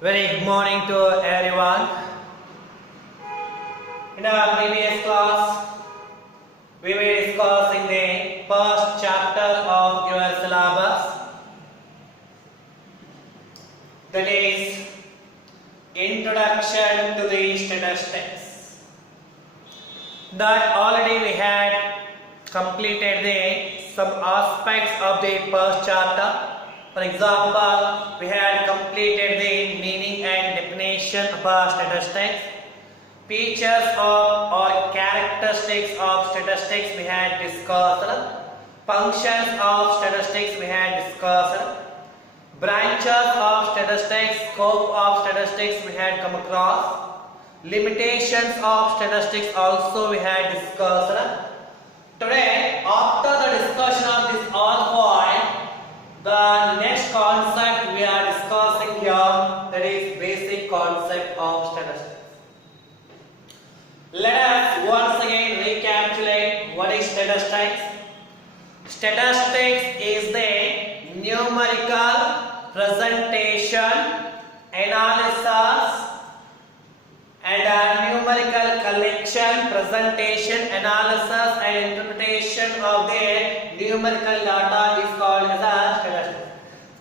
Very good morning to everyone. In our previous class, we were discussing the first chapter of your syllabus, that is Introduction to the Statistics. That already we had completed some aspects of the first chapter. For example, we had completed the meaning and definition of statistics, features of or characteristics of statistics we had discussed, functions of statistics we had discussed, branches of statistics, scope of statistics we had come across, limitations of statistics also we had discussed. Today, after the discussion of this all point, the next concept we are discussing here, that is basic concept of statistics. Let us once again recapitulate what is statistics. Statistics is the numerical presentation, analysis and numerical collection, presentation, analysis and interpretation of the numerical data is called as a statistics.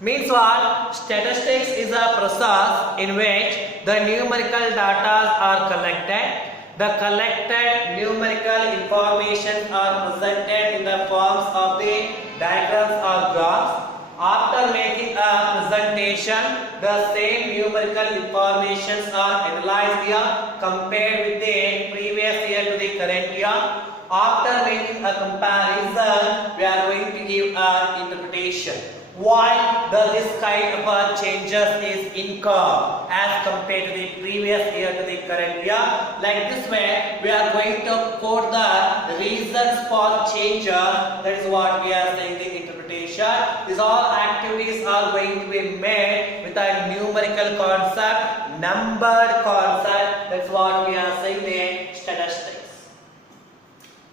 Means what? Statistics is a process in which the numerical data are collected. The collected numerical information are presented in the forms of the diagrams or graphs. After making a presentation, the same numerical informations are analyzed here, compared with the previous year to the current year. After making a comparison, we are going to give an interpretation. Why this kind of changes is incurred as compared to the previous year to the current year? Like this way, we are going to quote the reasons for changes. That is what we are saying in interpretation. These all activities are going to be made with a numerical concept, numbered concept. That's what we are saying in statistics.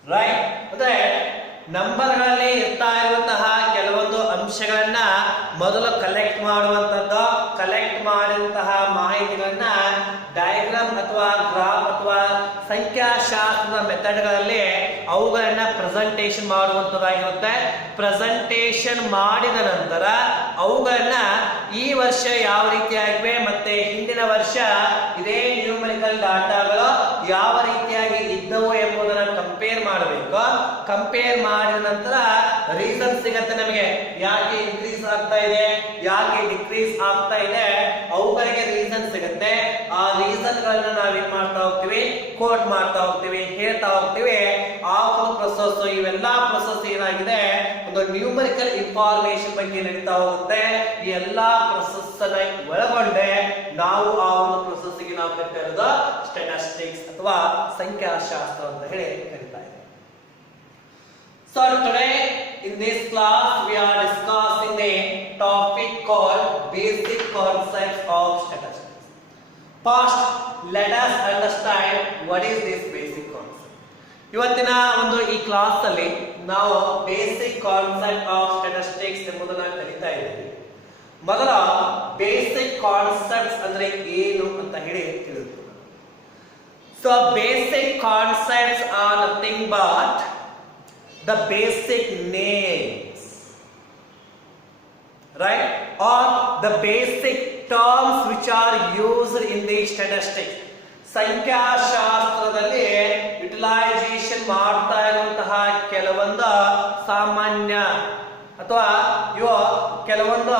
Right? That ನಂಬರ್ಗಳಲ್ಲಿ ಇರ್ತಾ ಇರುವಂತಹ ಕೆಲವೊಂದು ಅಂಶಗಳನ್ನ ಮೊದಲು collect ಮಾಡುವಂತದ್ದು, collect ಮಾಡಿದಂತಹ ಮಾಹಿತಿಗಳನ್ನ diagram ಅಥವಾ graph ಅಥವಾ ಸಂಖ್ಯಾಶಾಸ್ತ್ರದ ಮೆಥಡ್ಗಳಲ್ಲಿ ಅವುಗಳನ್ನ ಪ್ರೆಸೆಂಟೇಷನ್ ಮಾಡುವಂತದ್ದಾಗಿರುತ್ತೆ. ಪ್ರೆಸೆಂಟೇಷನ್ ಮಾಡಿದ ನಂತರ ಅವುಗಳನ್ನ ಈ ವರ್ಷ ಯಾವ ರೀತಿಯಾಗಿವೆ ಮತ್ತೆ ಹಿಂದಿನ ವರ್ಷ ಇದೇ ನ್ಯೂಮರಿಕಲ್ ಡಾಟಾಗಳು ಯಾವ ರೀತಿಯಾಗಿ ಇದ್ದವು ಎಂಬುದನ್ನು ಕಂಪೇರ್ ಮಾಡಬೇಕು. ಕಂಪೇರ್ ಮಾಡಿದ ನಂತರ ರೀಸನ್ ಸಿಗತ್ತೆ ನಮಗೆ, ಯಾಕೆ ಇನ್ಕ್ರೀಸ್ ಆಗ್ತಾ ಇದೆ, ಯಾಕೆ ಡಿಕ್ರೀಸ್ ಆಗ್ತಾ ಇದೆ, ಅವುಗಳಿಗೆ ರೀಸನ್ ಸಿಗುತ್ತೆ. ಆ ರೀಸನ್ ಗಳನ್ನ ನಾವೇನ್ ಮಾಡ್ತಾ ಹೋಗ್ತೀವಿ, ಕೋಟ್ ಮಾಡ್ತಾ ಹೋಗ್ತೀವಿ, ಹೇಳ್ತಾ ಹೋಗ್ತೀವಿ. ಆ ಒಂದು ಪ್ರೊಸೆಸ್, ಇವೆಲ್ಲಾ ಪ್ರೊಸೆಸ್ ಏನಾಗಿದೆ, ಒಂದು ನ್ಯೂಮರಿಕಲ್ ಇನ್ಫಾರ್ಮೇಶನ್ ಬಗ್ಗೆ ನಡೀತಾ ಹೋಗುತ್ತೆ. ಈ ಎಲ್ಲಾ ಪ್ರೊಸೆಸ್ ಒಳಗೊಂಡೆ ನಾವು ಆ ಒಂದು ಪ್ರೊಸೆಸ್ ಗೆ ನಾವು ಕರಿತಾ ಇರೋದು ಸ್ಟ್ಯಾಟಿಸ್ಟಿಕ್ಸ್ ಅಥವಾ ಸಂಖ್ಯಾಶಾಸ್ತ್ರ ಅಂತ ಹೇಳಿ ಕರೀತಾ ಇದ್ದೀವಿ. So today in this class we are discussing the topic called basic concepts of statistics. First, let us understand what is this basic concept. ಇವತ್ತಿನ ಒಂದು ಈ ಕ್ಲಾಸ್ ಅಲ್ಲಿ ನಾವು ಬೇಸಿಕ್ ಕಾನ್ಸೆಪ್ಟ್ ಆಫ್ ಸ್ಟ್ಯಾಟಿಸ್ಟಿಕ್ಸ್ ಎಂಬುದನ್ನ ಕಲಿತಾ ಇದ್ದೀವಿ. ಮೊದಲ ಬೇಸಿಕ್ ಕಾನ್ಸೆಪ್ಟ್ಸ್ ಅಂದ್ರೆ ಏನು ಅಂತ ಹೇಳಿ ತಿಳಿದುಕೊಳ್ಳೋಣ. So basic concepts are nothing but the basic names, right, or the basic terms which are used in the statistics. ಸಂಖ್ಯಾಶಾಸ್ತ್ರದಲ್ಲಿ ಯುಟಿಲೈಸೇಷನ್ ಮಾಡ್ತಾ ಇರುವಂತಹ ಕೆಲವೊಂದು ಸಾಮಾನ್ಯ ಅಥವಾ ಇವು ಕೆಲವೊಂದು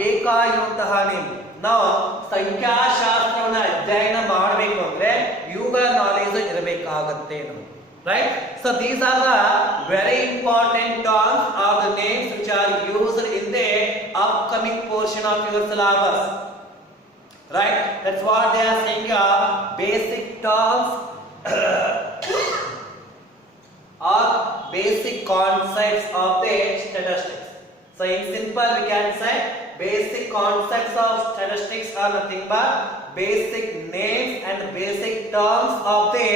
ಬೇಕಾಗಿರುವಂತಹ ನೇಮ್. ನಾವು ಸಂಖ್ಯಾಶಾಸ್ತ್ರವನ್ನ ಅಧ್ಯಯನ ಮಾಡಬೇಕು ಅಂದ್ರೆ ಇವುಗಳ ನಾಲೆಜ್ ಇರಬೇಕಾಗತ್ತೆ ನಮಗೆ. Right? So these are the very important terms or the names which are used in the upcoming portion of your syllabus. Right? That's what they are saying here. Basic terms or basic concepts of the statistics. So in simple we can say basic concepts of statistics are nothing but basic names and basic terms of the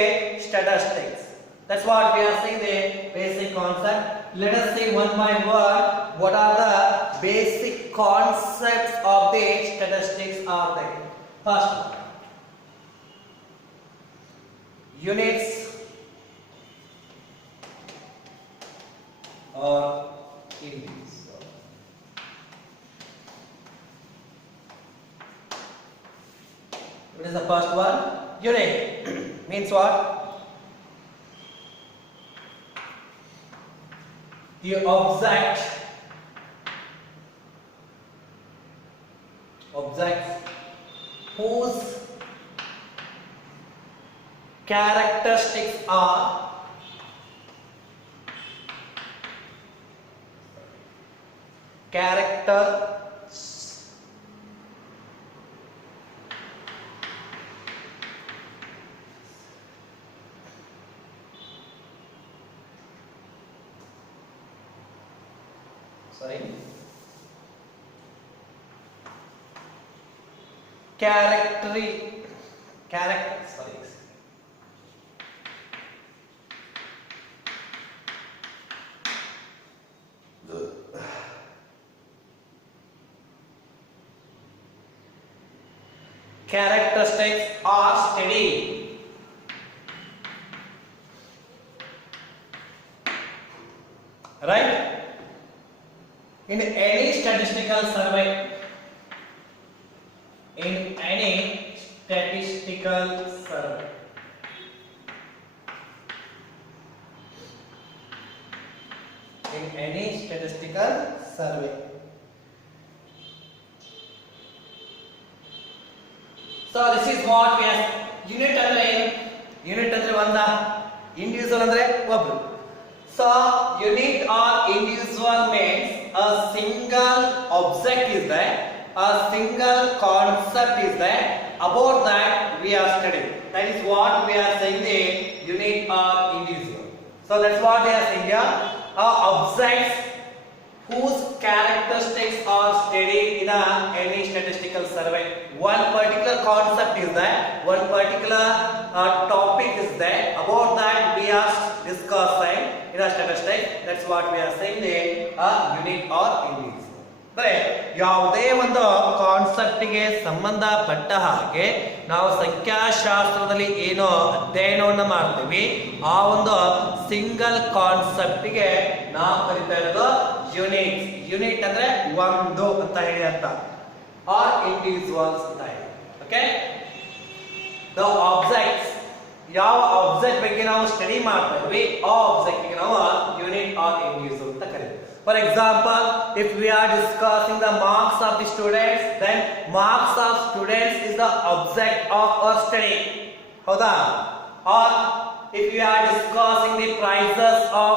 statistics. That's what we are saying the basic concept. Let us see one by one what are the basic concepts of the statistics are there. First, units or units. What is the first one? Unit means what? The object whose characteristics are characteristics are steady. Right? In any statistical survey, So this is what we are unit andre ಏನು unit andre ಒಂದ individual andre ಒಬ್ರು So unit or individual means a single object is there, a single concept is there, about that we are studying. That is what we are saying the unit or individual. So that's what we are saying here. Objects whose characteristics are studied in any statistical survey. One particular concept is there, one particular topic is there, about that we are discussing in a statistics. That's what we are saying the unit or individual. ಅಂದರೆ ಯಾವುದೇ ಒಂದು ಕಾನ್ಸೆಪ್ಟ್ಗೆ ಸಂಬಂಧಪಟ್ಟ ಹಾಗೆ ನಾವು ಸಂಖ್ಯಾಶಾಸ್ತ್ರದಲ್ಲಿ ಏನೋ ಅಧ್ಯಯನವನ್ನು ಮಾಡ್ತೀವಿ ಆ ಒಂದು ಸಿಂಗಲ್ ಕಾನ್ಸೆಪ್ಟ್ಗೆ ನಾವು ಕರಿತಾ ಇರೋದು ಯೂನಿಟ್. ಯೂನಿಟ್ ಅಂದ್ರೆ ಒಂದು ಅಂತ ಹೇಳಿ ಅರ್ಥ, ಆರ್ ಇಂಡಿವಿಜುವಲ್ಸ್ ಅಂತ ಹೇಳಿ. ಓಕೆ, ದ ಆಬ್ಜೆಕ್ಟ್ಸ್, ಯಾವ ಆಬ್ಜೆಕ್ಟ್ ಬಗ್ಗೆ ನಾವು ಸ್ಟಡಿ ಮಾಡ್ತಾ ಇದ್ವಿ ಆ ಆಬ್ಜೆಕ್ಟ್ ಗೆ ನಾವು ಯೂನಿಟ್ ಆರ್ ಇಂಡಿವಿಜುವಲ್ ಅಂತ ಕರೀತೀವಿ. For example, if we are discussing the marks of the students, then marks of students is the object of our study. Howda? Or if we are discussing the prices of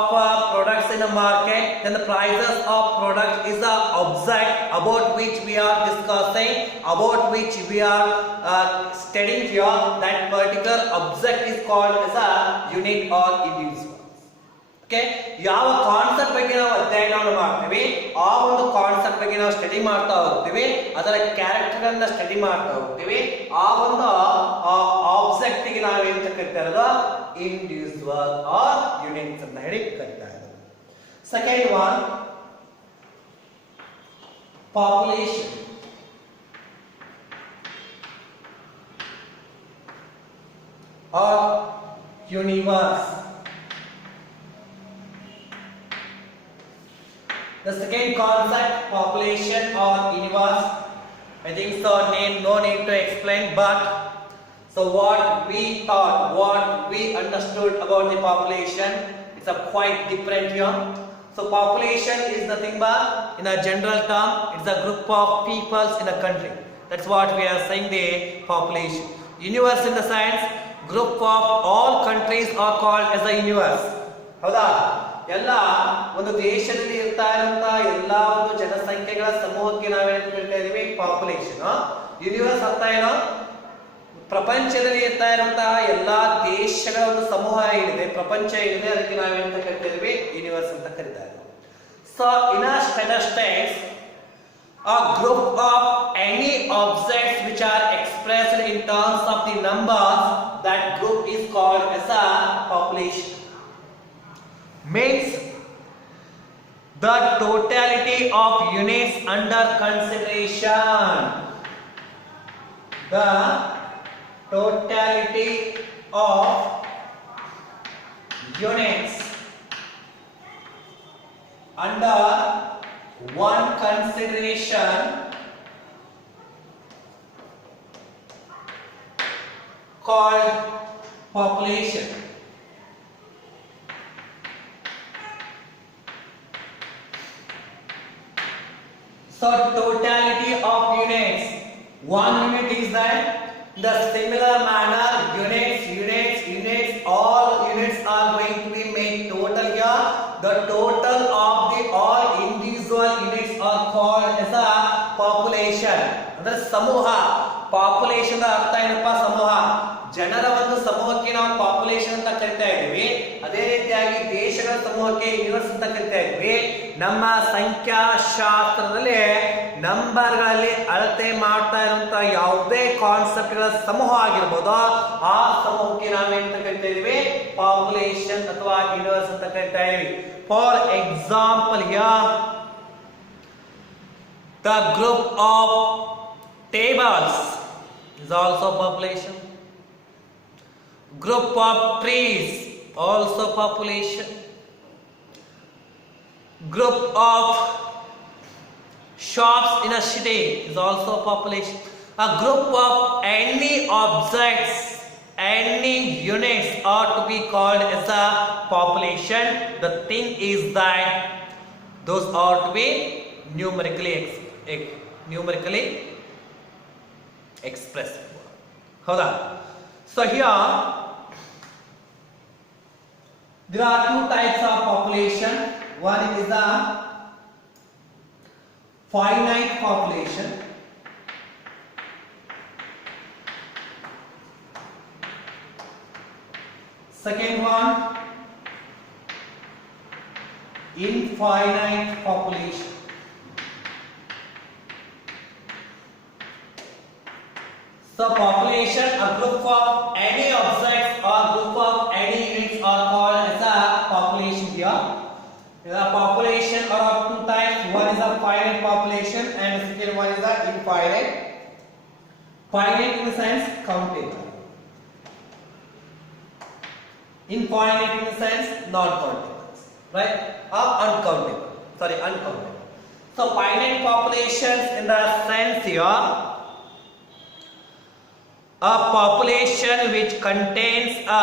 products in the market, then the prices of products is the object about which we are discussing, about which we are studying here. That particular object is called as a unit or individual. Okay, ಯಾವ concept ಬಗ್ಗೆ ನಾವು ಅಧ್ಯಯನವನ್ನು ಮಾಡ್ತೀವಿ ಆ ಒಂದು concept ಬಗ್ಗೆ ನಾವು study ಮಾಡ್ತಾ ಹೋಗ್ತೀವಿ, ಅದರ ಕ್ಯಾರೆಕ್ಟರ್ ಅನ್ನ ಸ್ಟಡಿ ಮಾಡ್ತಾ ಹೋಗ್ತೀವಿ, ಆ ಒಂದು ಆಬ್ಜೆಕ್ಟ್ ಗೆ ನಾವು ಏನಂತ ಕರಿತಾ ಇರೋದು ಇಂಡಿವಿಜುವಲ್ ಆರ್ ಯೂನಿಟ್ಸ್ ಅಂತ ಹೇಳಿ ಕರಿತಾ ಇರೋದು. Second one, population. Or universe. The second concept, population or universe, I think so no need to explain, but so what we thought, what we understood about the population, it's a quite different here. So population is nothing but, in a general term, it's a group of peoples in a country. That's what we are saying the population. Universe in the sense, group of all countries are called as a universe. ಹೌದಾ? ಎಲ್ಲ ಒಂದು ದೇಶದಲ್ಲಿ ಇರ್ತಾ ಇರುವಂತ ಎಲ್ಲಾ ಒಂದು ಜನಸಂಖ್ಯೆಗಳ ಸಮೂಹಕ್ಕೆ ನಾವೇನು ಕರಿತಾ ಇದೀವಿ ಪಾಪ್ಯುಲೇಷನ್. ಯೂನಿವರ್ಸ್ ಅರ್ಥ ಏನೋ, ಪ್ರಪಂಚದಲ್ಲಿ ಇರ್ತಾ ಇರುವಂತಹ ಎಲ್ಲಾ ದೇಶಗಳ ಒಂದು ಸಮೂಹ ಏನಿದೆ, ಪ್ರಪಂಚ ಏನಿದೆ, ಅದಕ್ಕೆ ನಾವೇನಂತ ಕರಿತಾ ಇದೀವಿ ಯೂನಿವರ್ಸ್ ಅಂತ ಕರಿತಾ ಇದ್ದೀವಿ. So in a statistics, a group of any objects which are expressed in terms of the numbers, that group is called as a population. means the totality of units under consideration. The totality of units under one consideration called population. So totality of units, one unit is that the similar manner units, all units are going to be made total here. The total of the all individual units are called as a population. ಅಂದ್ರೆ ಸಮೂಹ. Population ಅರ್ಥ ಏನಪ್ಪಾ? ಸಮೂಹ. ಜನರ ಒಂದು ಸಮೂಹಕ್ಕೆ ನಾವು population ಅಂತ ಕರಿತಾ ಇದ್ದೀವಿ. ಅದೇ ರೀತಿಯಾಗಿ ದೇಶಗಳ ಸಮೂಹಕ್ಕೆ ಯೂನಿವರ್ಸ್ ಅಂತ ಕರಿತಾ ಇದ್ವಿ. ನಮ್ಮ ಸಂಖ್ಯಾಶಾಸ್ತ್ರದಲ್ಲಿ ನಂಬರ್ಗಳಲ್ಲಿ ಅಳತೆ ಮಾಡ್ತಾ ಇರುವಂತಹ ಯಾವುದೇ ಕಾನ್ಸೆಪ್ಟ್ಗಳ ಸಮೂಹ ಆಗಿರ್ಬೋದು, ಆ ಸಮೂಹಕ್ಕೆ ನಾವೇಂತ ಕರಿತಾ ಇದೀವಿ? ಪಾಪ್ಯುಲೇಷನ್ ಅಥವಾ ಯೂನಿವರ್ಸ್ ಅಂತ ಕರಿತಾ ಇದೀವಿ. For example here the group of tables is also population. Group of trees also population. Group of shops in a city is also population. A group of any objects, any units are to be called as a population. The thing is that those are to be numerically expressed. Hold on. So here there are two types of population. One is the finite population. Second one, infinite population. So population, a group of any objects or group of any units are called as a population here. The population are of two types. One is a finite population and the second one is the infinite. Finite in the sense countable. Infinite in the sense non-countable. Right? Or uncountable. Sorry, uncountable. So finite populations in the sense here, a population which contains a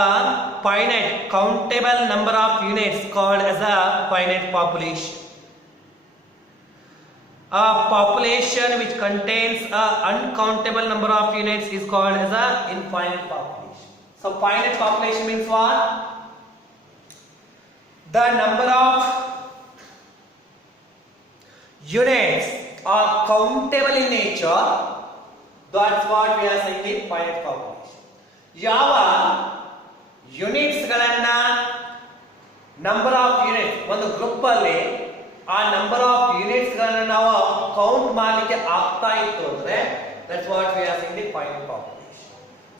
finite countable number of units called as a finite population. A population which contains a uncountable number of units is called as a infinite population. So finite population means what? The number of units are countable in nature. That's what we are saying in finite population. ಯಾವ units ಗಳನ್ನ number of units ಒಂದು group ಅಲ್ಲಿ ಆ number of units ಗಳನ್ನ ನಾವು count ಮಾಡಲಿಕ್ಕೆ ಆಗ್ತಾ ಇತ್ತು ಅಂದ್ರೆ that's what we are saying in finite population.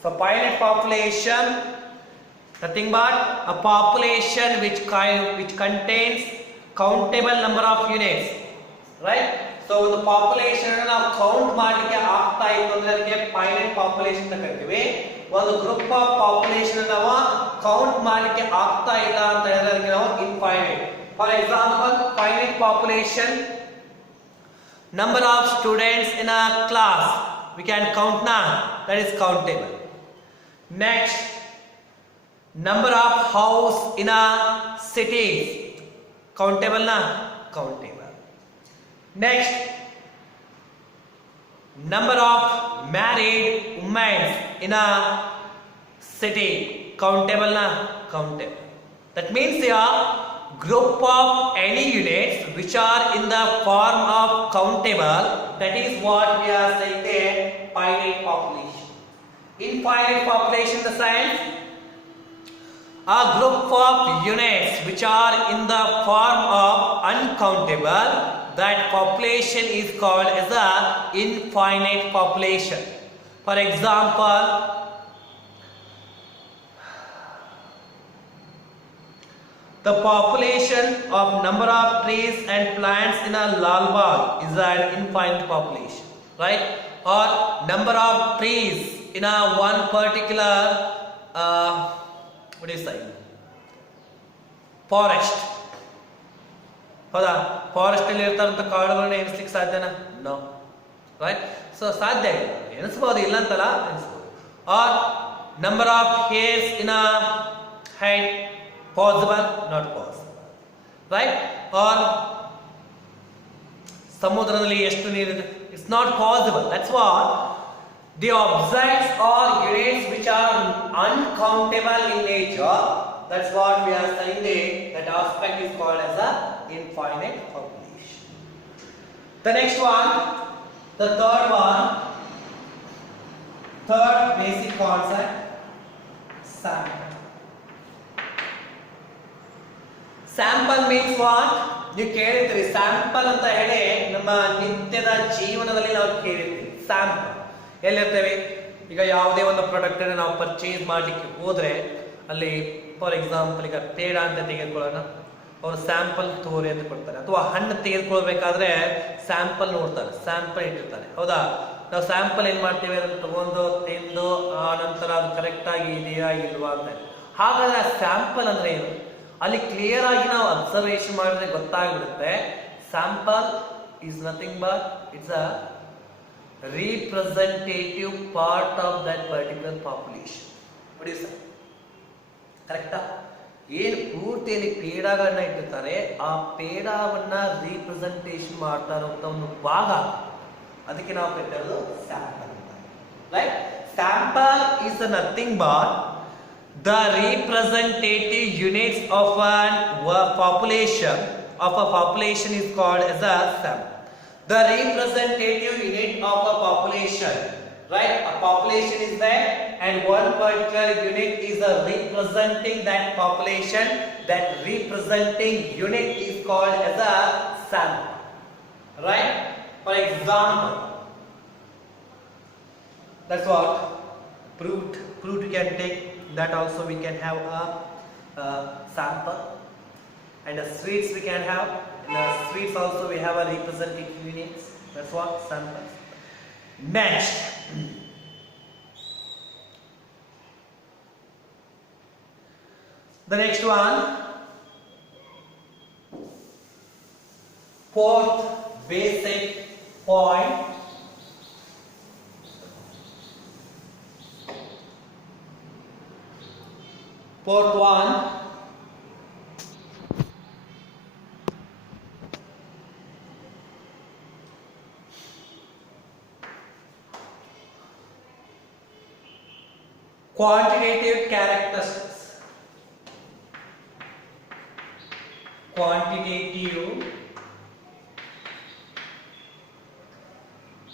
So finite population nothing but a population which contains countable number of units, right? So ಒಂದು ಪಾಪ್ಯುಲೇಷನ್ ಅನ್ನು ನಾವು ಕೌಂಟ್ ಮಾಡಲಿಕ್ಕೆ ಆಗ್ತಾ ಇತ್ತು ಅಂದ್ರೆ ಅದಕ್ಕೆ ಫೈನೈಟ್ ಪಾಪ್ಯುಲೇಷನ್ ಅಂತ ಕರಿತೀವಿ. ಒಂದು ಗ್ರೂಪ್ ಆಫ್ ಪಾಪ್ಯುಲೇಷನ್ ಅನ್ನು ನಾವು ಕೌಂಟ್ ಮಾಡಲಿಕ್ಕೆ ಆಗ್ತಾ ಇಲ್ಲ ಅಂತ ಹೇಳಿದ್ರೆ ಅದಕ್ಕೆ ನಾವು infinite. For example finite population, number of students in a class we can count now, that is countable. Next, number of house in a city, countable na? Countable. Next, number of married women in a city, countable na? Countable. That means here group of any units which are in the form of countable, that is what we are saying the finite population. Infinite population the science, a group of units which are in the form of uncountable, that population is called as a infinite population. For example, The population of number of trees and plants in a Lal Bagh is an infinite population, right? Or number of trees in a one particular what do you say? Forest. ಹೌದಾ forest ಅಲ್ಲಿ ಇರ್ತಾರಂತ ಕಾಡುಗಳನ್ನ ಎಣಿಸ್ಲಿಕ್ಕೆ ಸಾಧ್ಯನಾ? No, right? So ಸಾಧ್ಯ ಇಲ್ಲ, ಎಣಿಸ್ಬೋದು, ಇಲ್ಲ ಅಂತಲ್ಲ, ಎಣಿಸ್ಬೋದು. Or number of hairs in a head, possible, not possible, right? Or ಸಮುದ್ರದಲ್ಲಿ ಎಷ್ಟು ನೀರಿದೆ? It's not possible. That's what the objects are units which are uncountable in nature. That's what we are saying that aspect is called as a infinite population. The next one, the third one, third basic concept, sample. Sample means what? ನೀವು ಕೇಳಿದ್ರಿ sample ಅಂತ ಹೇಳಿ ನಮ್ಮ ನಿತ್ಯದ ಜೀವನದಲ್ಲಿ ನಾವು ಕೇಳಿದ್ವಿ. Sample ಎಲ್ಲಿರ್ತೇವೆ? ಈಗ ಯಾವುದೇ ಒಂದು ಪ್ರಾಡಕ್ಟ್ ಅನ್ನು ನಾವು ಪರ್ಚೇಸ್ ಮಾಡಲಿಕ್ಕೆ ಹೋದ್ರೆ ಅಲ್ಲಿ ಫಾರ್ ಎಕ್ಸಾಂಪಲ್ ಈಗ ಪೇಡ ಅಂತ ತೆಗೆದುಕೊಳ್ಳೋಣ, ಅವರು ಸ್ಯಾಂಪಲ್ ತೋರಿ ಅಂತ ಕೊಡ್ತಾರೆ. ಅಥವಾ ಹಣ್ಣು ತೆಗೆದುಕೊಳ್ಬೇಕಾದ್ರೆ ಸ್ಯಾಂಪಲ್ ನೋಡ್ತಾರೆ, ಸ್ಯಾಂಪಲ್ ಇಟ್ಟಿರ್ತಾರೆ, ಹೌದಾ? ನಾವು ಸ್ಯಾಂಪಲ್ ಏನ್ ಮಾಡ್ತೀವಿ, ಅದನ್ನು ತಗೊಂಡು ತಿಂದು ಆ ನಂತರ ಅದು ಕರೆಕ್ಟ್ ಆಗಿ ಇದೆಯಾ ಇಲ್ವಾ ಅಂತ. ಹಾಗಾದ್ರೆ ಸ್ಯಾಂಪಲ್ ಅಂದ್ರೆ ಏನು? ಅಲ್ಲಿ ಕ್ಲಿಯರ್ ಆಗಿ ನಾವು ಅಬ್ಸರ್ವೇಷನ್ ಮಾಡಿದ್ರೆ ಗೊತ್ತಾಗ್ಬಿಡುತ್ತೆ. Sample is nothing but it's a representative part of that particular population. What is that? ಕರೆಕ್ಟಾ? ಏನು ಪೂರ್ತಿಯಲ್ಲಿ ಪೇಡಗಳನ್ನ ಇಟ್ಟಿರ್ತಾರೆ, ಆ ಪೇಡವನ್ನ ರೀಪ್ರೆಸೆಂಟೇಷನ್ ಮಾಡ್ತಾ ಇರುವಂತ ಒಂದು ಭಾಗ, ಅದಕ್ಕೆ ನಾವು ಕರೆಯೋದು ಸ್ಯಾಂಪಲ್ ಅಂತ, right? Sample is nothing but the representative units of a population is called as a sample. The representative unit of a population, right? A population is there and one particular unit is representing that population. That representing unit is called as a sample, right? For example, that's what fruit we can take, that also we can have a sample. And the sweets we can have, in the sweets also we have a representative units. That's what samples. Next, the next one, fourth basic point, fourth one, quantitative characteristics. Quantitative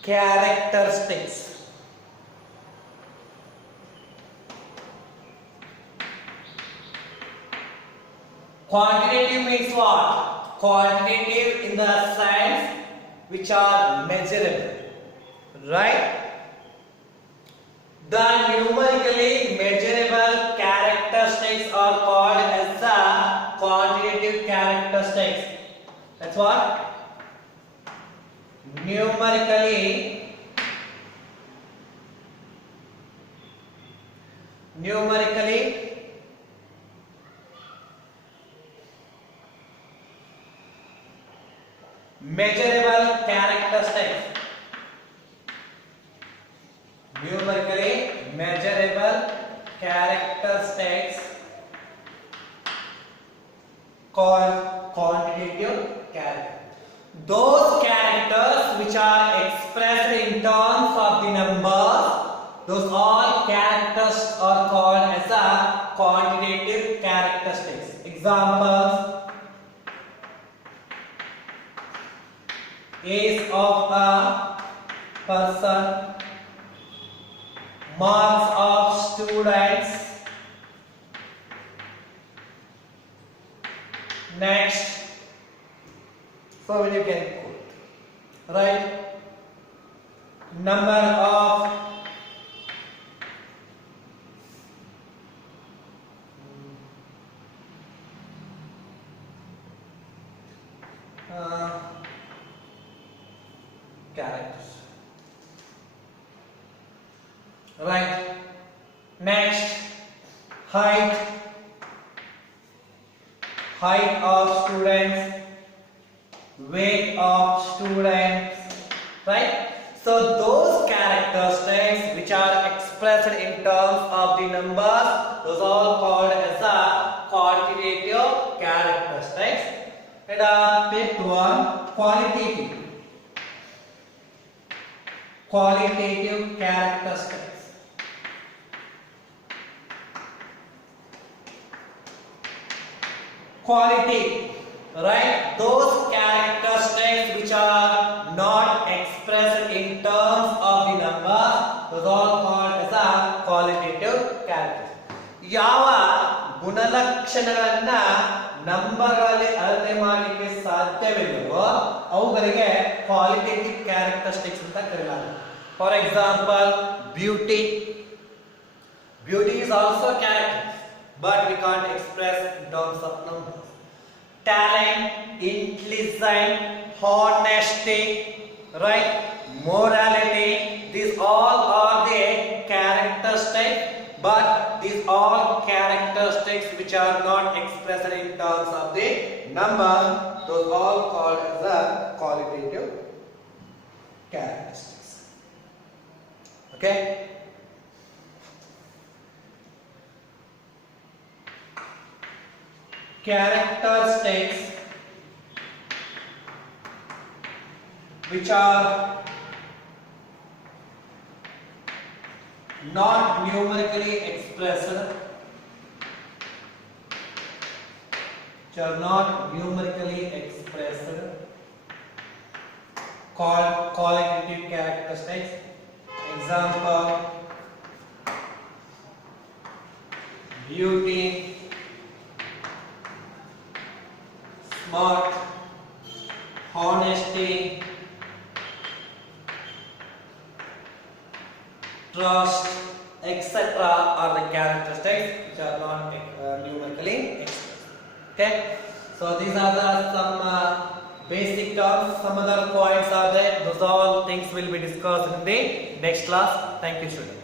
characteristics. Quantitative means what? Quantitative in the sense which are measurable, right? The numerically measurable characteristics are called as the quantitative characteristics. That's what? Numerically measurable characteristics. Numerically measurable characteristics called quantitative character. Those characters which are expressed in terms of the numbers, those all characters are called as a quantitative characteristics. Examples: age of a person, marks of students. Next, so when you can put, right, number of Right. Next, height of students, weight of students, right? So those characteristics which are expressed in terms of the numbers, those are called as the quantitative characteristics. And fifth one, qualitative characteristics. Quality, right? Those characteristics which are not expressed in terms of the numbers, those are called as a qualitative characteristics. ಯಾವ ಗುಣಲಕ್ಷಣಗಳನ್ನ ನಂಬರ್ಗಳಲ್ಲಿ ಅಳತೆ ಮಾಡಲಿಕ್ಕೆ ಸಾಧ್ಯವಿಲ್ಲವೋ ಅವುಗಳಿಗೆ qualitative characteristics ಅಂತ ಕರೆಯಲಾಗುತ್ತೆ. For example, beauty is also character, but we can't express in terms of numbers. Talent, intelligence, honesty, right? Morality, these all are the characteristics, but these all characteristics which are not expressed in terms of the number, those all called as the qualitative characteristics. Okay? Characteristics which are not numerically expressed, called qualitative characteristics. Example, beauty, smart, honesty, trust, etc. are the characteristics which are not numerically expressed. Okay, so these are the some basic terms. Some other points are there. Those all things will be discussed in the next class. Thank you, students.